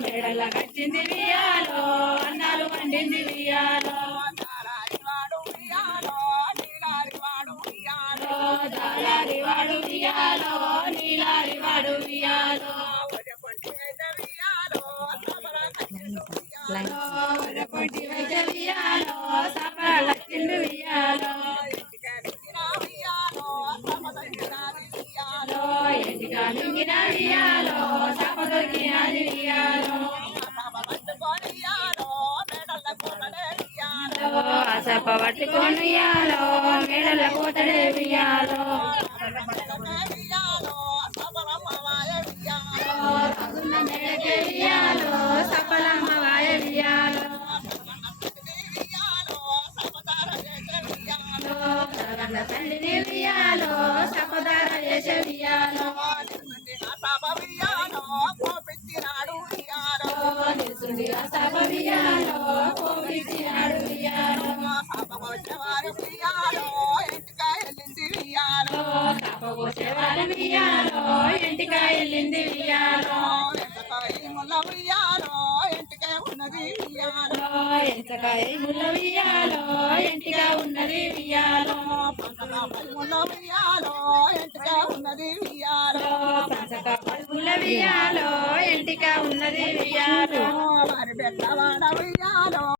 మెడల కట్టింది వియాలో అన్నాలు వండింది వియాలో దాలారి వాడు వియాలో నీలారి వాడు వియాలో పొట్టి వైద్య వియాలో సపల తిండు వియాలో ఎంటిగా మింగిన వియాలో సప దొరికినది అసప పట్టుకొని పోతడే వాయ తల్లిని సపదార చేస వియాలో నిలుసుండి ఆ వియాలో వారి వియాలో ఇంటికా వెళ్ళింది వియాలో ఎంతకాయ ముళ్ళ వియాలో ఇంటిగా ఉన్నది వియాలో పంచక పడుకుల వియాలో ఇంటిగా ఉన్నది వియాలో వారి బెట్టవాడ ఉయ్యాలో